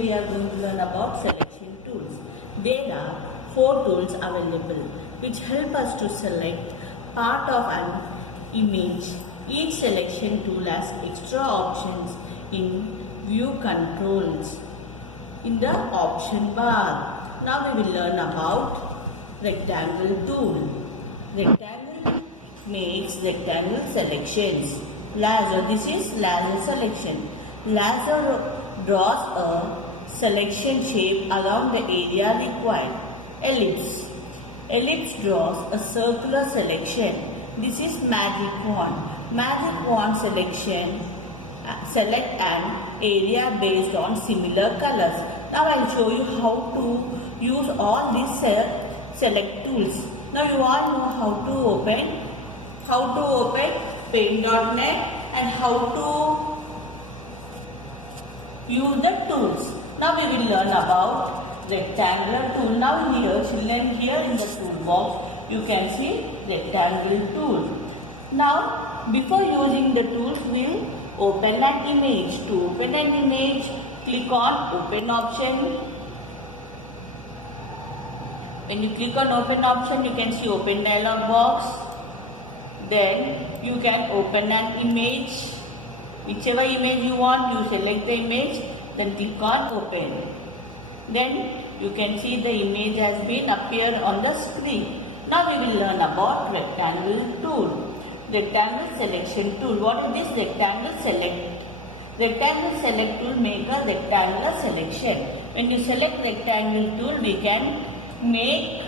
we are going to learn about selection tools. There are 4 tools available which help us to select part of an image. Each selection tool has extra options in view controls in the option bar. Now we will learn about rectangle tool. Rectangle makes rectangle selections. Laser, this is laser selection. Laser draws a selection shape around the area required. Ellipse. Ellipse draws a circular selection. This is magic wand. Magic wand selection select an area based on similar colors. Now I will show you how to use all these select tools. Now you all know how to open paint.net and how to use the tools. Now we will learn about rectangular tool. Now here children, here in the toolbox you can see rectangle tool. Now before using the tools we will open an image. To open an image, click on open option. When you click on open option, you can see open dialog box. Then you can open an image. Whichever image you want, you select the image, then click on open. Then you can see the image has been appeared on the screen. Now we will learn about rectangle tool. Rectangle selection tool. What is this rectangle select? Rectangle select tool make a rectangular selection. When you select rectangle tool, we can make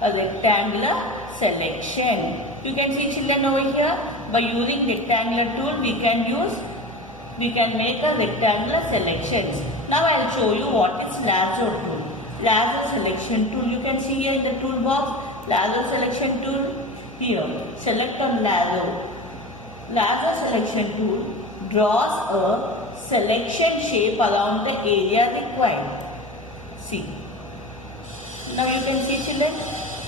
a rectangular selection. You can see children over here, by using rectangular tool we can make a rectangular selections. Now I will show you what is lasso tool. Lasso selection tool. You can see here in the toolbox, lasso selection tool. Here, select on lasso. Lasso selection tool draws a selection shape around the area required. See. Now you can see children,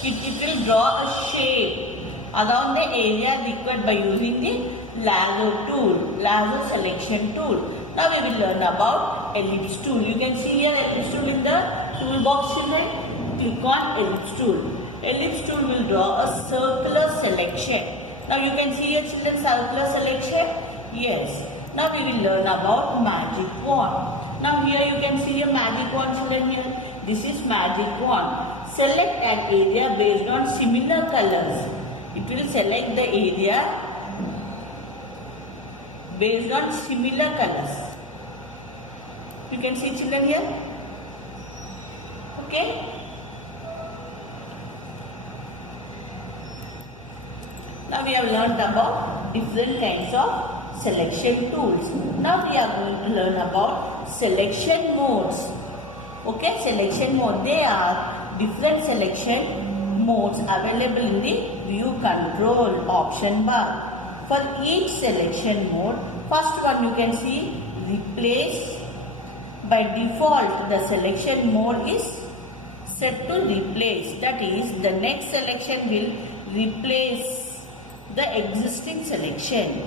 it will draw a shape around the area required by using the lasso tool, lasso selection tool. Now we will learn about ellipse tool. You can see here ellipse tool in the toolbox children. Click on ellipse tool. Ellipse tool will draw a circular selection. Now you can see here children circular selection. Yes. Now we will learn about magic wand. Now here you can see a magic wand children here. This is magic wand. Select an area based on similar colors. It will select the area based on similar colors. You can see children here. Okay. Now we have learned about different kinds of selection tools. Now we are going to learn about selection modes. Okay, selection mode. There are different selection modes available in the view control option bar. For each selection mode, first one you can see replace. By default, the selection mode is set to replace. That is, the next selection will replace the existing selection.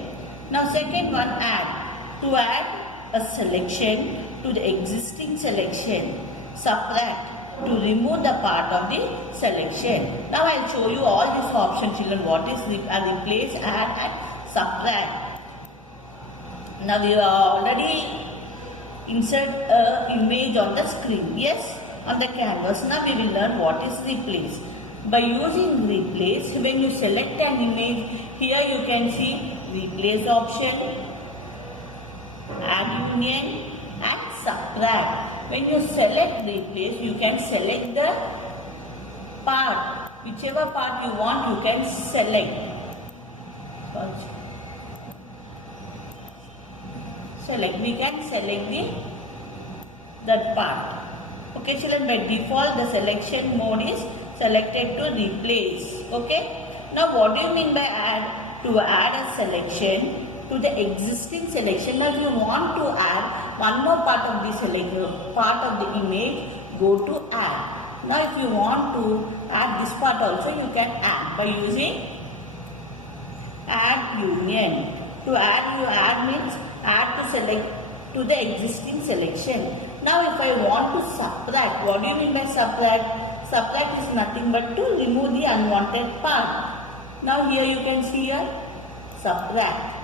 Now second one, add. To add a selection to the existing selection. Subtract. To remove the part of the selection. Now I will show you all these options children. What is replace, add and subtract. Now we are already insert an image on the screen. Yes, on the canvas. Now we will learn what is replace. By using replace, when you select an image, here you can see replace option, add union and subtract. When you select replace, you can select the part. Whichever part you want, you can select. We can select that part. Okay children, by default the selection mode is selected to replace. Okay. Now what do you mean by add? To add a selection to the existing selection. Now if you want to add one more part of the image, go to add. Now if you want to add this part also, you can add by using add union. To add, you add means add to select to the existing selection. Now if I want to subtract, what do you mean by subtract? Subtract is nothing but to remove the unwanted part. Now here you can see here, subtract.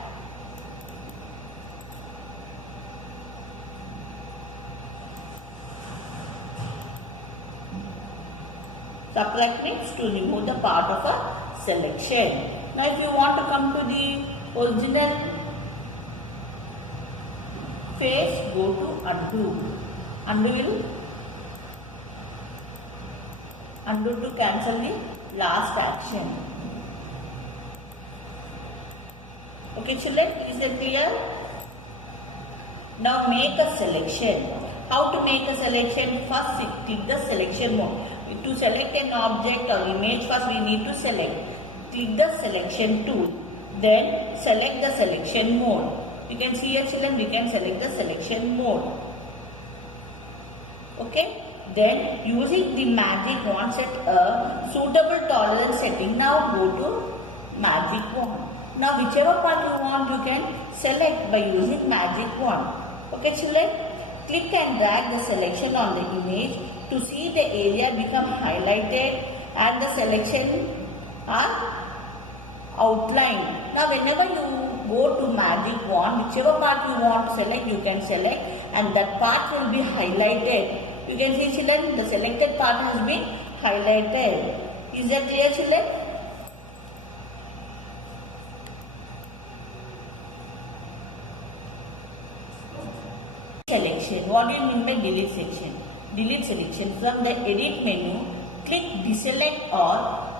Subtract means to remove the part of a selection. Now if you want to come to the original face, go to undo. Undo to cancel the last action. Okay children, is it clear? Now make a selection. How to make a selection? First click the selection mode. To select an object or image, first we need to select. Click the selection tool. Then select the selection mode. You can see here children, we can select the selection mode. Okay. Then using the magic wand, set a suitable tolerance setting. Now go to magic wand. Now whichever part you want, you can select by using magic wand. Okay children. Click and drag the selection on the image to see the area become highlighted and the selection are outlined. Now whenever you go to magic wand, whichever part you want to select, you can select and that part will be highlighted. You can see children, the selected part has been highlighted. Is that clear children? Selection. What do you mean by delete section? Delete selection. From the edit menu, click deselect or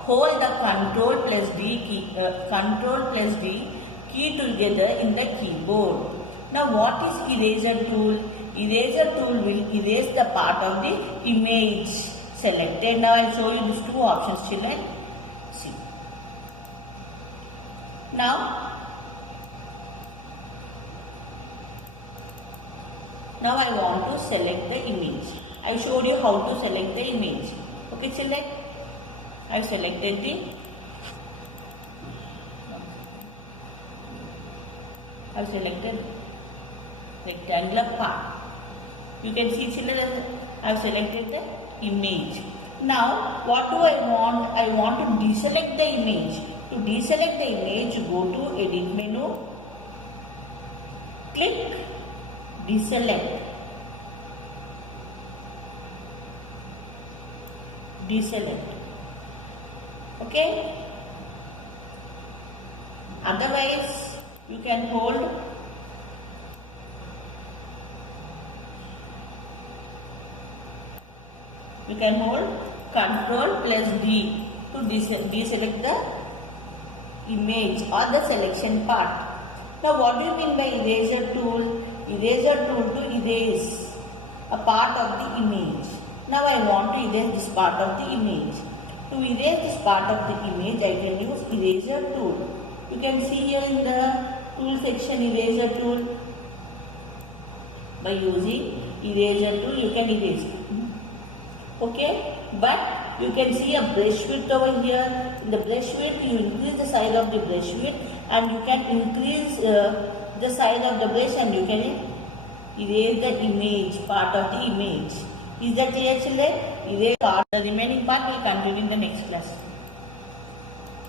hold the Ctrl+D key together in the keyboard. Now what is eraser tool? Eraser tool will erase the part of the image selected. Now I will show you these two options children. See. Now I want to select the image. I showed you how to select the image. Okay children. I have selected the rectangular part. You can see children, I have selected the image. Now what do I want? I want to deselect the image. To deselect the image, go to edit menu, click deselect. Okay. Otherwise, you can hold Ctrl+D to deselect the image or the selection part. Now what do you mean by eraser tool? Eraser tool to erase a part of the image. Now I want to erase this part of the image. To erase this part of the image, I can use eraser tool. You can see here in the tool section eraser tool. By using eraser tool, you can erase. Okay, but you can see a brush width over here. In the brush width, you increase the size of the brush width and you can increase the size of the brush and you can erase the image, part of the image. Is that clear children? Erase part. The remaining part will continue in the next class.